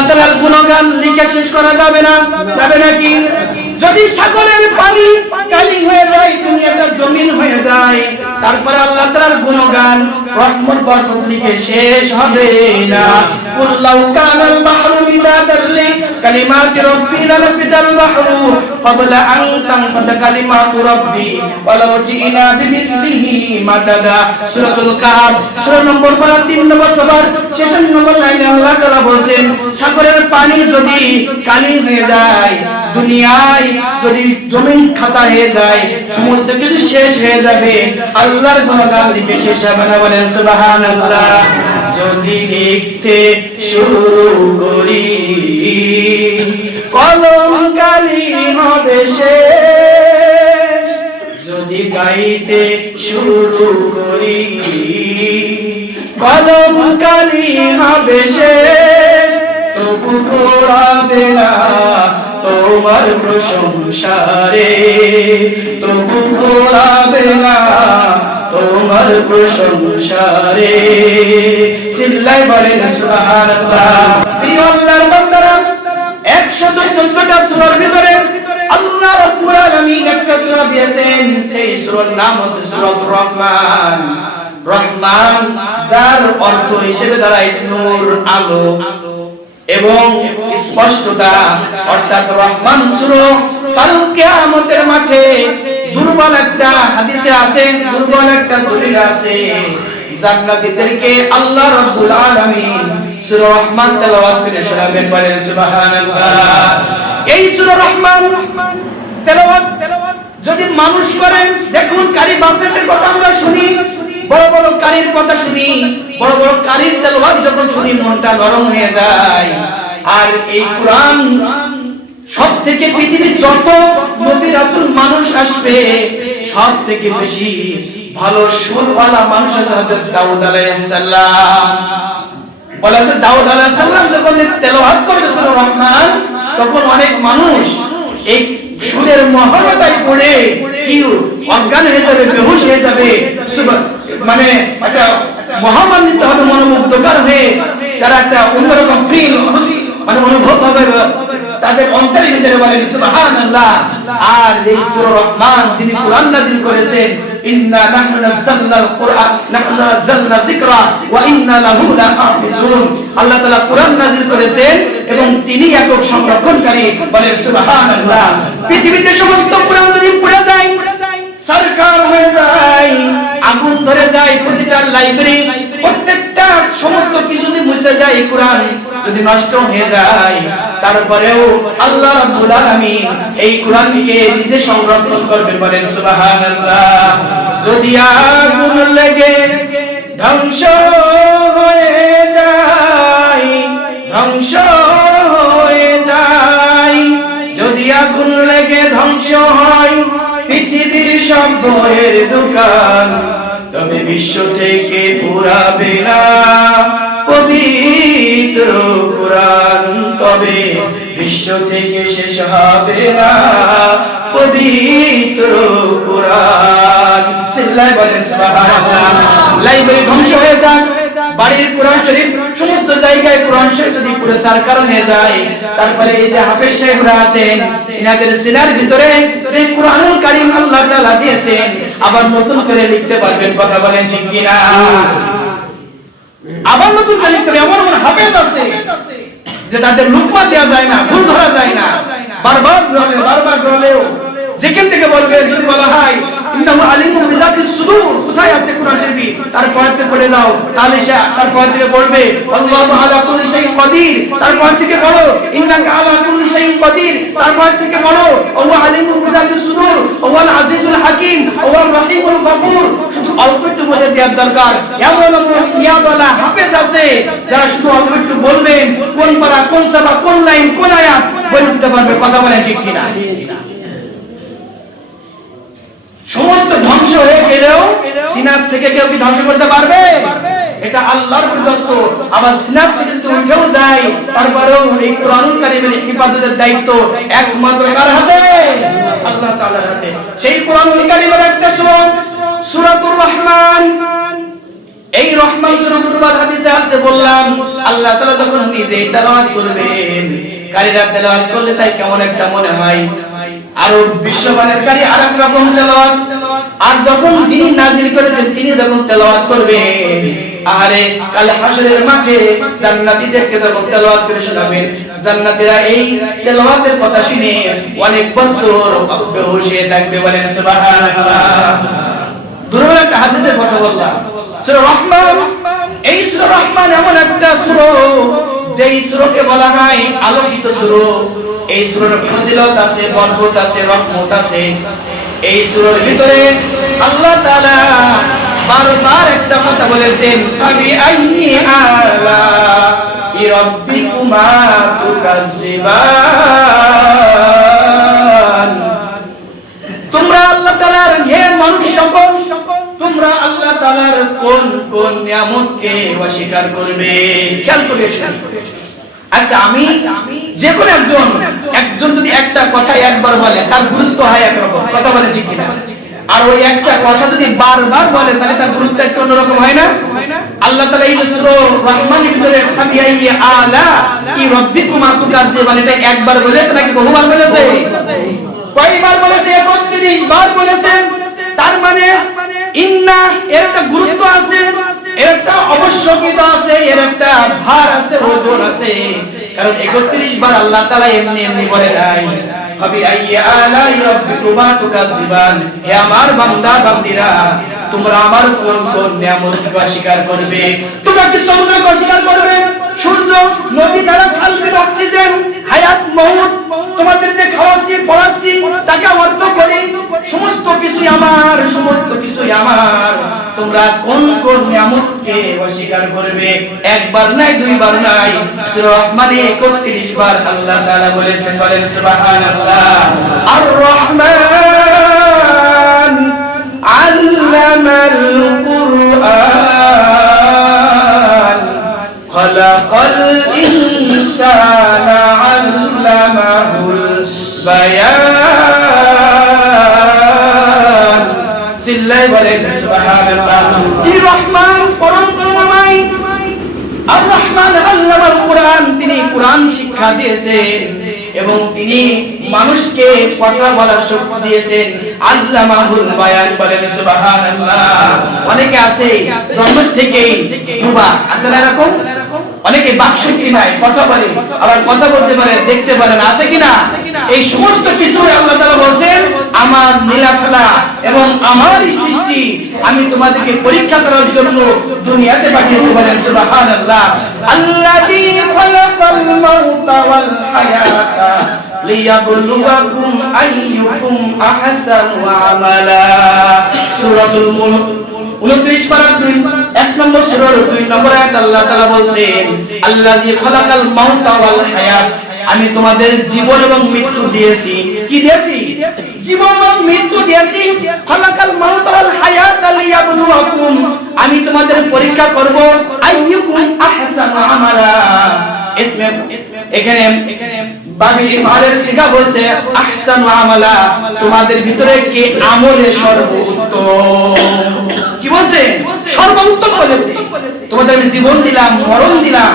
আল্লাহ তাআলার গুণগান লিখে শেষ করা যাবে না, যাবে নাকি? যদি সাগরের পানি কালি হয়ে যায়, দুনিয়াটা জমিন হয়ে যায়, তারপরে আল্লাহ তাআলার গুণগান রহমত বরকত লিখে শেষ হবে না। কুল্লাউ কানাল বাহরু মিদাদাল লিকালিমাতি রাব্বি লানাফিদাল বাহরু ক্বাবলা আন তানফাদা কালিমাতু রাব্বি ওয়ালাউ জিনা বিমিথলিহি মাদাদা। সূরাতুল কাহফ সূরা নম্বর 3 নম্বর সূরার শেষ নম্বর লাইনে আল্লাহ তাআলা বলেন, সাগরের পানি যদি কালি হয়ে যায়, দুনিয়ায় যদি জমিন খাতা হয়ে যায়, সমস্ত কিছু শেষ হয়ে যাবে, আল্লাহর গুণগান লিখে শেষ হবে না। বলেন সুবহানাল্লাহ। যদি লিখতে শুরু করি কলম কালি হবে শেষ, যদি গাইতে শুরু করি কলম কালি হবে শেষ, তবু পড়াবে না তোমার প্রশংসা রে, তবু পড়াবে না তোমার প্রশংসা রে। চিল্লাই বলেন সুবহানাল্লাহ। প্রিয় আল্লাহর বান্দারা, 114টা সূরার ভিতরে আল্লাহ রাব্বুল আলামিন একটা সূরা দিয়েছেন, সেই সূরার নাম হচ্ছে সূরাতুর রহমান। রহমান যার অর্থ হিসেবে দাঁড়ায় নূর, আলো এবং স্পষ্টতা, অর্থাৎ রহমান সূরা কাল কিয়ামতের মাঠে দুর্বল একটা হাদিসে আছে, দুর্বল একটা দলিল আছে, জান্নাতীদেরকে আল্লাহ রাব্বুল আলামিন সূরা রহমান তেলাওয়াত করে শোনাবেন। বলেন সুবহানাল্লাহ। এই সূরা রহমান তেলাওয়াত যদি মানুষ করেন, দেখুন কারি বাসেতের কথা আমরা শুনি, বড় বড় কারির কথা শুনি, বড় বড় কারির তেলাওয়াত যখন শুনি মনটা নরম হয়ে যায়। আর এই কোরআন সব থেকে পৃথিবীর যত নবী রাসূল মানুষ আসবে, সব থেকে বেশি ভালো সুরওয়ালা মানুষ আছে হযরত দাউদ আলাইহিস সালাম। বলা আছে দাউদ আলাইহিস সালাম যখন তেলাওয়াত করবে সূরা রহমান, তখন অনেক মানুষ এই সুরের মহানতায় পড়ে কি অজ্ঞান হয়ে যাবে, বেহুশ হয়ে যাবে, মানে একটা মহামান্বিত হবে, মনোমুগ্ধকর হয়ে তারা একটা অন্যরকম ফিল মানে অনুভব হবে তাদের অন্তরের ভিতরে। বলেন সুবহানাল্লাহ। আর এই সূরা রহমান যিনি কোরআন নাযিল করেছেন, ইন্না নাহনু নাযালনাল কুরআন নাহনু নাযালনা যিকরা ওয়া ইন্না লাহু লাহাফিজুন। আল্লাহ তাআলা কোরআন নাযিল করেছেন এবং তিনি একক সংরক্ষণকারী। বলেন সুবহানাল্লাহ। পৃথিবীতে সমস্ত কোরআন যদি পড়ে যায়, সরকার হয়ে যায়, আগুন ধরে যায়, প্রতিটা লাইব্রেরি, প্রত্যেকটা সমস্ত কিছু যদি মুছে যায়, কোরআন যদি নষ্ট হয়ে যায়, তারপরেও আল্লাহ রাব্বুল আলামিন এই কোরআনকে নিজে সংরক্ষণ করবেন। বলেন সুবহানাল্লাহ। যদি আগুন লেগে ধ্বংস হয়ে যায়, ধ্বংস হয়ে যায়, যদি আগুন লেগে ধ্বংস হয় পৃথিবীর সব বইয়ের দোকান, তবে বিশ্ব থেকে পুরাবে না পবিত্র কোরআন, তবে বিশ্ব থেকে শেষ হবে না পবিত্র কোরআন। চিল্লায় বলেন সুবহানাল্লাহ। লাইব্রেরি ধ্বংস হয়ে যাক, বাড়ির কোরআন শরীফ সমস্ত জায়গায় কোরআন শরীফ যদি পুরো সরকার হয়ে যায়, তারপরে এই যে হাফেজ সাহেবরা আছেন, ইনাদের সিনার ভিতরে যে কোরআনুল কারীম আল্লাহ তাআলা দিয়েছেন, আবার নতুন করে লিখতে পারবেন। কথা বলেন ঠিক কি না? আবার নতুন করে লিখতে পারবেন। এমন হাফেজ আছে যে তাদের লুকমা দেওয়া যায় না, ভুল ধরা যায় না, বারবার বলেও যেখান থেকে বলবে, যদি বলা হয় ইন্নাহু আলিমুন বিযাতিস সুদূর, কোথায় আছে কোরআন শরীফ, তারপর থেকে পড়ে যাও, তাহলে সে তারপর থেকে পড়বে আল্লাহু আলা কুল্লি শাইইন কাদির, তারপর থেকে পড়ো ইন্নাকা আলা কুল্লি শাইইন কাদির, তারপর থেকে পড়ো ওয়া আলিমুন বিযাতিস সুদূর ওয়াল আজিজুল হাকীম ওয়াল রহিমুল গফুর। শুধু অল্প একটু বলে দেওয়ার দরকার। এমন ইয়াদওয়ালা হাফেজ আছে যারা শুধু অল্প একটু বলবেন, কোন পারা, কোন সাবা, কোন লাইন, কোন আয়াত বলে দিতে পারবে। কথা বলেন ঠিক কি না? সমস্ত ধ্বংস হয়ে গেলেও সিনার থেকে কেউ কি ধ্বংস করতে পারবে? এটা আল্লাহর প্রদত্ত। আবার সিনার থেকে যদি উঠেও যায়, তারপরেও এই কোরআনুল কারীমের হিফাজতের দায়িত্ব একমাত্র কার হাতে? আল্লাহ তাআলার হাতে। সেই কোরআনুল কারীমের একটা সূরা সূরাতুর রহমান, এই রহমান সূরার হাদিসে আসছে বললাম আল্লাহ তাআলা যখন নিজেই তেলাওয়াত করবেন, কারীরা তেলাওয়াত করলে তাই কেমন একটা মনে হয়, আর বিশ্বমানের কারী আরেক রকম তেলাওয়াত, আর যখন যিনি নাজিল করেছেন তিনি যখন তেলাওয়াত করবেন, আরে কাল হাশরের মাঠে জান্নাতীদেরকে যখন তেলাওয়াত করে শোনাবেন, জান্নাতীরা এই তেলাওয়াতের কথা শুনে অনেক বছর বেহুশ হয়ে থাকবে। বলেন সুবহানাল্লাহ। দুর্বল একটা হাদিসের কথা বললাম, সূরা রহমান। এই সূরা রহমান এমন একটা সূরা যেই সূরাকে বলা হয় আলোকিত সূরা। এই সূরার ফজিলত আছে, বরকত আছে, রহমত আছে। এই সূরার ভিতরে আল্লাহ তাআলা বারবার একটা কথা বলেছেন, ফাবি আইয়ি আলা রাব্বিকুমা তুকাজ্জিবান। তোমরা আল্লাহ তাআলার হে মানুষ সকল, তোমরা আল্লাহ তাআলার কোন কোন নিয়ামতকে অস্বীকার করবে? খেয়াল করে শুনুন। আচ্ছা, আমি যে কোনো একজন যদি একটা কথা একবার বলে তার গুরুত্ব হয় একরকম, কথা বলে ঠিক কিনা? আর ওই একটা কথা যদি বারবার বলে তাহলে তার গুরুত্ব একটু অন্যরকম হয় না? আল্লাহ তাআলা এই সূরা রহমানের ভিতরে ফাবিআই আলা কি রাব্বিকুমা তুকাজ্জিবান, এটা একবার বলেছে নাকি বহুবার বলেছে? কয়বার বলেছে? 31 বার বলেছে। তার মানে ইন্না এর একটা গুরুত্ব আছে, এর একটা আবশ্যকতা আছে, এর একটা ভার আছে, ওজন আছে। কারণ 31 বার আল্লাহ তাআলা এমনি এমনি বলে নাই। ফাবিআই আলা রাব্বিকুমা তুকাজ্জিবান, হে আমার বান্দা বান্দিরা, তোমরা আমার কোন কোন নিয়ামতকে অস্বীকার করবে? তোমরা কি চন্দ্রকে অস্বীকার করবে? সূর্য, নদী, নালা, খাল, বিল, অক্সিজেন, হায়াত, মউত, তোমাদের যে খাওয়াচ্ছি পড়াচ্ছি তাকে অর্থ করি, সমস্ত কিছুই আমার, সমস্ত কিছুই আমার। তোমরা কোন কোন নিয়ামতকে অস্বীকার করবে? একবার নাই, দুইবার নাই, সূরা রহমানে 31 বার আল্লাহ তাআলা বলেছেন। বলেন সুবহানাল্লাহ। আর রহমান আল্লামাল কুরআন খালাকাল ইনসানা আল্লামাহুল বায়ান। সিল্লাই বলেন সুবহানাল্লাহ। কি রহমান, পরম করুণাময়। আর রহমান আল্লামাল কুরআন, তিনি কুরআন শিক্ষা দিয়েছেন এবং তিনি মানুষকে কথা বলার শক্তি দিয়েছেন। আল্লামাহুল বায়ান। বলেন সুবহানাল্লাহ। অনেকে আছে জন্ম থেকেই বোবা, আছে না এরকম? অনেকে বাকশক্তি নাই, কথা বলে, আবার কথা বলতে পারে, দেখতে পারে না, আছে কিনা? এই সমস্ত কিছু আল্লাহ তাআলা বলেন আমার নীলাখেলা এবং আমার সৃষ্টি, আমি তোমাদেরকে পরীক্ষা করার জন্য দুনিয়াতে পাঠিয়েছি। বলেন সুবহানাল্লাহ। আল্লাযী খালাকাল মাউতা ওয়াল হায়াতা লিয়াবলুয়াকুম আইয়ুকুম আহসানু আমালা। সূরাতুল মুলক 29 পারা 1 নম্বর সূরার 2 নম্বর আয়াত আল্লাহ তাআলা বলেন, আল্লাযী খালাকাল মাউতা ওয়াল হায়াত, আমি তোমাদের জীবন এবং মৃত্যু দিয়েছি। কি দিয়েছি? জীবন এবং মৃত্যু দিয়েছি। খালাকাল মাউতা ওয়াল হায়াত লিয়াবলুয়াকুম, আমি তোমাদের পরীক্ষা করব, আইয়ুকুম আহসানু আমালা। এখানে বাবি ইফআলের সিগা বলছে আহসানু আমালা, তোমাদের ভিতরে কে আমলে সর্বোত্তম। কি বলছে? সর্বোত্তম বলেছে। তোমাদের আমি জীবন দিলাম, মরণ দিলাম,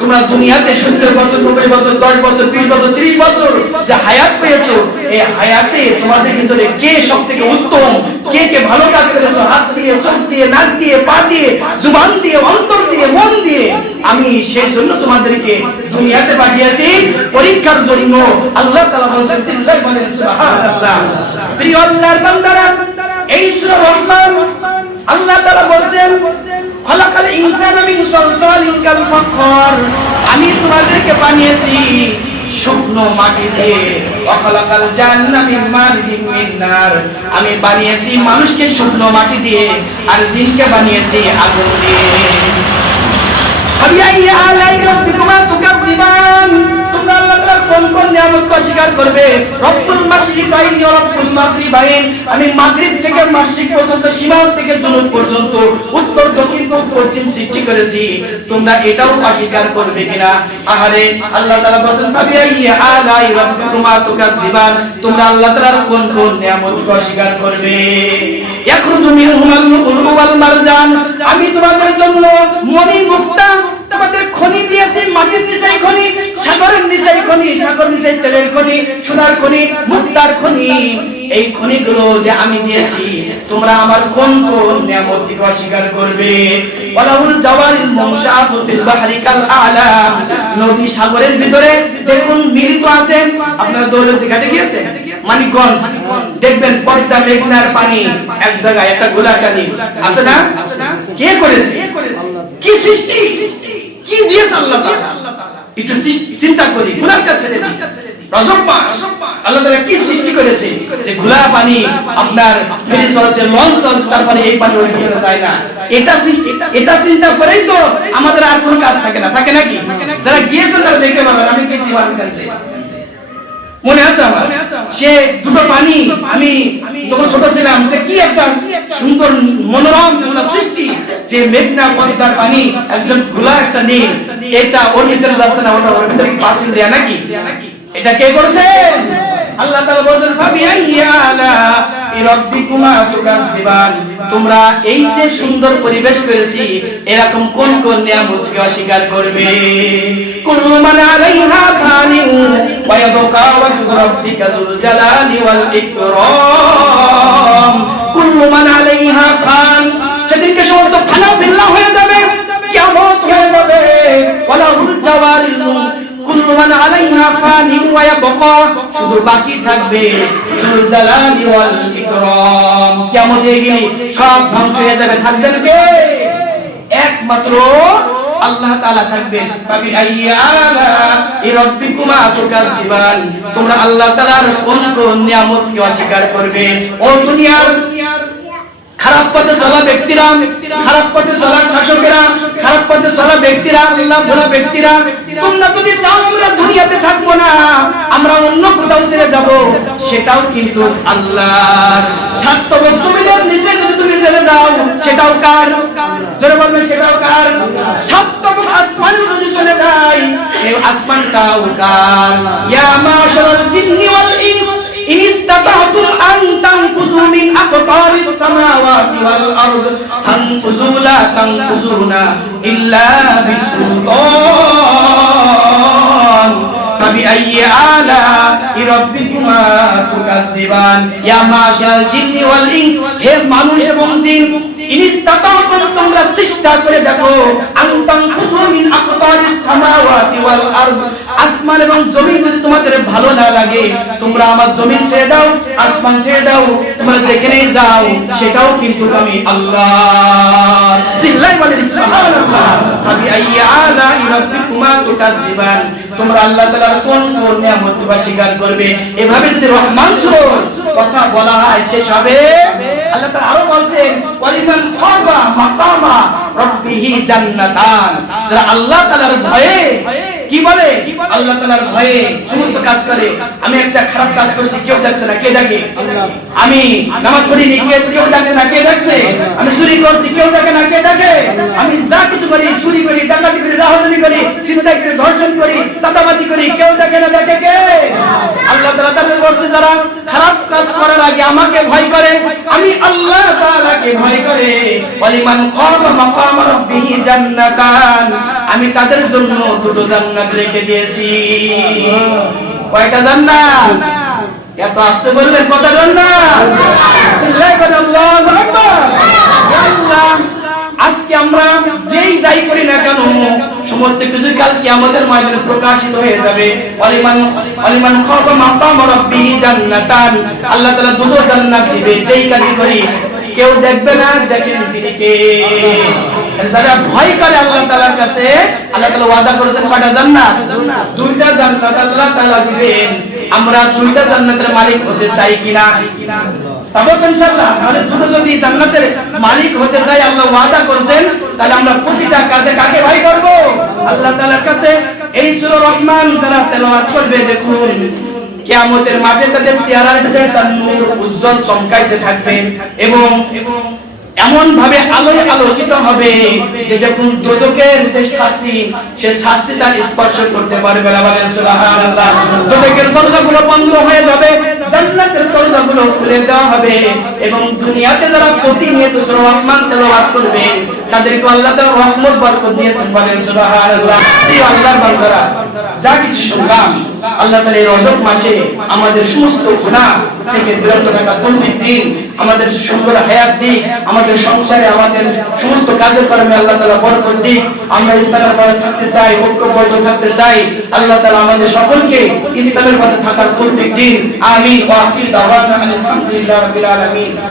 তোমরা দুনিয়াতে 70 বছর, 90 বছর, 10 বছর, 20 বছর, 30 বছর যে হায়াত পেয়েছো, এই হায়াতে তোমাদের ভিতরে কে সবথেকে উত্তম, কে কে ভালো কাজ করেছো, হাত দিয়ে, চোখ দিয়ে, নাক দিয়ে, পা দিয়ে, জুবান দিয়ে, অন্তর দিয়ে, মন দিয়ে, আমি সেই জন্য তোমাদেরকে দুনিয়াতে পাঠিয়েছি পরীক্ষার জন্য। আল্লাহ তাআলা বলেন, সিল্লাহ বলেন সুবহানাল্লাহ। প্রিয় আল্লাহর বান্দারা, এই সূরা রহমান আল্লাহ তাআলা বলেন, খালাকাল ইনসানা মিন সালসালিন কাল ফাখর, আমি তোমাদেরকে বানিয়েছি শুকনো মাটি দিয়ে। ওয়া খালাকাল জান্না মিন মারিজিন মিন নার, আমি বানিয়েছি মানুষকে শুকনো মাটি দিয়ে, আর জিনকে বানিয়েছি আগুন দিয়ে। ফাবিআই আলাই রাব্বিকুমা তুকাজ্জিবান, তোমরা আল্লাহ তাআলার কোন কোন নিয়ামতকে অস্বীকার করবে? রব্বুল মাশরিকাইন ওয়া রব্বুল মাগরিবাইন, আমি মাগরিব থেকে থেকে মাশরিক পর্যন্ত, সীমান্ত থেকে জুনুব পর্যন্ত, উত্তর দক্ষিণ পূর্ব পশ্চিম সৃষ্টি করেছি, তোমরা এটাও অস্বীকার করবে কিনা? আহারে আল্লাহ তাআলা বলেন ফাবিআইয়ি আলাই রাব্বিকুমা তুকাজ্জিবান, তোমরা আল্লাহ তাআলার কোন কোন নিয়ামতকে অস্বীকার করবে? ইয়াখরুজু মিনহুমাল লুলু ওয়াল মারজান, আমি তোমাদের জন্য মণি মুক্তা তোমাদের খনি দিয়েছি, মাটির নিচে খনি, সাগরের নিচে খনি, সাগর নিচে তেলের খনি, সোনার খনি, মুক্তার খনি, এই খনিগুলো যে আমি দিয়েছি, তোমরা আমার কোন কোন নিয়ামতকে অস্বীকার করবে? ওয়ালাহুল জাওয়ারিল মুনশাআতু ফিল বাহরি কাল আ'লাম, নদী সাগরের ভিতরে দেখুন মিলিত আছে। আপনারা দৌলতদি ঘাটে গিয়েছেন, মানিকগঞ্জ, দেখবেন পদ্মা মেঘনার পানি এক জায়গায় একটা গোলাকানি আছে না? কে করেছে? কি সৃষ্টি, কি দিয়েছে আল্লাহ তাআলা? একটু চিন্তা করি, গুনার কাছে রজব মাস আল্লাহ তাআলা কি সৃষ্টি করেছে যে গোলা পানি আপনার ফেরি চলছে, লঞ্চ চলছে, তারপরে এই পানি ওই দিকে যায় না। এটা চিন্তা করেই তো আমাদের আর কোনো কাজ থাকে না, থাকে নাকি? যারা গিয়েছেন তারা দেখতে পাবেন, আমি গেছি বাংলাদেশে, মনে আছে আমার, সে দুটো পানি, আমি যখন ছোট ছিলাম, সে কি একটা সুন্দর মনোরম সৃষ্টি, যে মেঘনা পদ্মার পানি একজন গোলা একটা নীল, এটা ওর ভিতরে যাচ্ছে না, ওটা ওর ভিতরে পাঁচিল দেয়া নাকি? এটা কে করেছে? আল্লাহ তাআলা বলেন ফাবিআইয়ি আলাই রাব্বিকুমা তুকাজ্জিবান, তোমরা এই যে সুন্দর পরিবেশ করেছি, এরকম কোন কোন নিয়ামতকে অস্বীকার করবে? কুল্লু মান আলাইহা ফানিন ওয়া ইয়াবকা ওয়াজহু রাব্বিকা যুল জালালি ওয়াল ইকরাম। কুল্লু মান আলাইহা ফান, সেদিনকে সমস্ত ফানা ফিল্লা হয়ে যাবে, কিয়ামত হয়ে যাবে। ওয়ালাহুল জাওয়ারিল কুল্লু মান আলাইহা ফানিন ওয়া ইয়াবকা, শুধু বাকি থাকবে যুল জালালি ওয়াল ইকরাম। কিয়ামত হয়ে গেলে সব ধ্বংস হয়ে যাবে, থাকবেন কে? একমাত্র আল্লাহ তাআলা থাকবেন। ফাবিআইয়ি আলাই রাব্বিকুমা তুকাজ্জিবান, তোমরা আল্লাহ তাআলার কোন কোন নিয়ামতকে অস্বীকার করবে? ও দুনিয়ার খারাপ পথে চলা ব্যক্তিরা, খারাপ পথে চলা শাসকেরা, খারাপ পথে চলা ব্যক্তিরা, আল্লাহ ভোলা ব্যক্তিরা, তোমরা যদি চাও আমরা দুনিয়াতে থাকবো না, আমরা অন্য কোথাও চলে যাব, সেটাও কিন্তু আল্লাহর। সাতবক জমিনের নিচে যদি তুমি চলে যাও, সেটাও কার? জোরে বলবেন, সেটাও কার? সাতবক আসমানে যদি চলে যাই, এই আসমানটাও কার? ইয়া মাশারাল জিন্নি ওয়াল ইনস ইন ইসতাতা'তুম আন তানফুযু মিন আকতারিস সামাওয়াতি ওয়াল আরদ ফানফুযু লা তানফুযুনা ইল্লা বিসুলতান। ফাবিআইয়ি আলাই রাব্বিকুমা তুকাজ্জিবান। ইয়া মাশারাল জিন্নি ওয়াল ইনস, হে মানুষ এবং জিন, ইন ইসতাতা'তুম, তোমরা চেষ্টা করে দেখো, আন তানফুযু মিন আকতারিস সামাওয়াতি ওয়াল আরদ, আসমান এবং জমিন যদি তোমাদের ভালো না লাগে, তোমরা আমার জমিন ছেড়ে দাও, আসমান ছেড়ে দাও, তোমরা যেখানেই যাও, সেটাও কিন্তু আমি আল্লাহ। চিল্লাই বলে সুবহানাল্লাহ। ফাবিআইয়ি আলাই রাব্বিকুমা তুকাজ্জিবান, তোমরা আল্লাহ তাআলার কোন কোন নিয়ামত অস্বীকার করবে? এভাবে যদি রহমান সূরার কথা বলা হয়, শেষ হবে। আল্লাহ তাআলা আরো বলছেন ওয়ালিমান খাবা মাকামা রাব্বিহি জান্নাতান, যারা আল্লাহ তাআলার ভয়ে, কি বলে? আল্লাহ তাআলার ভয়ে সমস্ত কাজ করে। আমি একটা খারাপ কাজ করছি, কেউ দেখছে না, কে দেখে? আমি নামাজ পড়িনি, কেউ দেখে না, কে দেখছে? আমি চুরি করছি, কেউ দেখে না, কে দেখে? আমি যা কিছু করি, চুরি করি, ডাকাতি করি, রাহাজানি করি, ছিনতাই করি, ধর্ষণ করি, চাঁদাবাজি করি, কেউ দেখে না, দেখে কে? আল্লাহ তাআলা তাদের বলছে যারা খারাপ কাজ করার আগে আমাকে ভয় করে, আমি আল্লাহ তাআলাকে ভয় করে, ওয়ালিমান খাবা মাকাম রাব্বিহি জান্নাতান, আমি তাদের জন্য দুটো জান্নাত রেখে দিয়েছি। কয়টা জান্নাত? এত আসতে বললেন, কত জান্নাত? চিল্লায় বলেন আল্লাহু আকবার। আল্লাহ, আজকে আমরা যেই যাই করি না কেন, সমস্ত কিছু কাল কিয়ামতের ময়দানে প্রকাশিত হয়ে যাবে। ওয়ালিমান খাবা মাকাম রাব্বিহি জান্নাতান, আল্লাহ তাআলা দুটো জান্নাত দিবে, যেই কাজ করি কেউ দেখবে না, দেখেন তিনি কে? যারা ভয় করে আল্লাহ তাআলার কাছে, আল্লাহ তাআলা ওয়াদা করেছেন কয়টা জান্নাত? দুইটা জান্নাত আল্লাহ তাআলা দিবেন। আমরা দুইটা জান্নাতের মালিক হতে চাই কিনা? তবে ইনশাআল্লাহ, তাহলে দুটো যদি জান্নাতের মালিক হতে চাই, আল্লাহ ওয়াদা করেছেন, তাহলে আমরা প্রতিটা কাজে কাকে ভয় করব? আল্লাহ তাআলার কাছে। এই সূরা রহমান যারা তেলাওয়াত করবে, দেখুন কিয়ামতের মাঠে তাদের চেহারার ভিতরে তার নূর উজ্জ্বল চমকাইতে থাকবে এবং এমন ভাবে আলোয় আলোকিত হবে যে যখন দোজখের যে শাস্তি সে শাস্তি তার স্পর্শ করতে পারবে না। বলেন সুবহানাল্লাহ। দোজখের দরজাগুলো বন্ধ হয়ে যাবে, জান্নাতের দরজাগুলো খুলে দেওয়া হবে এবং দুনিয়াতে যারা প্রতিনিয়ত সূরা রহমান তেলাওয়াত করবেন তাদেরকে আল্লাহ তাআলা রহমত বরকত দিয়েছেন। বলেন সুবহানাল্লাহ। এই আল্লাহর বান্দারা যা কিছু শুনলাম আল্লাহ তাআলা এই রজব মাসে আমাদের সমস্ত গুনাহ থেকে বিরত থাকার তৌফিক দিন, আমাদের সুন্দর হায়াত দিন, আমাদের সংসারে আমাদের সমস্ত কাজের কর্মে আল্লাহ তাআলা বরকত দিন। আমরা ইসলামের পথে থাকতে চাই, ঐক্যবদ্ধ থাকতে চাই। আল্লাহ তাআলা আমাদের সকলকে ইসলামের পথে থাকার তৌফিক দিন। আমিন। ওয়া আখিরু দাওয়ানা আলহামদুলিল্লাহি রাব্বিল আলামিন।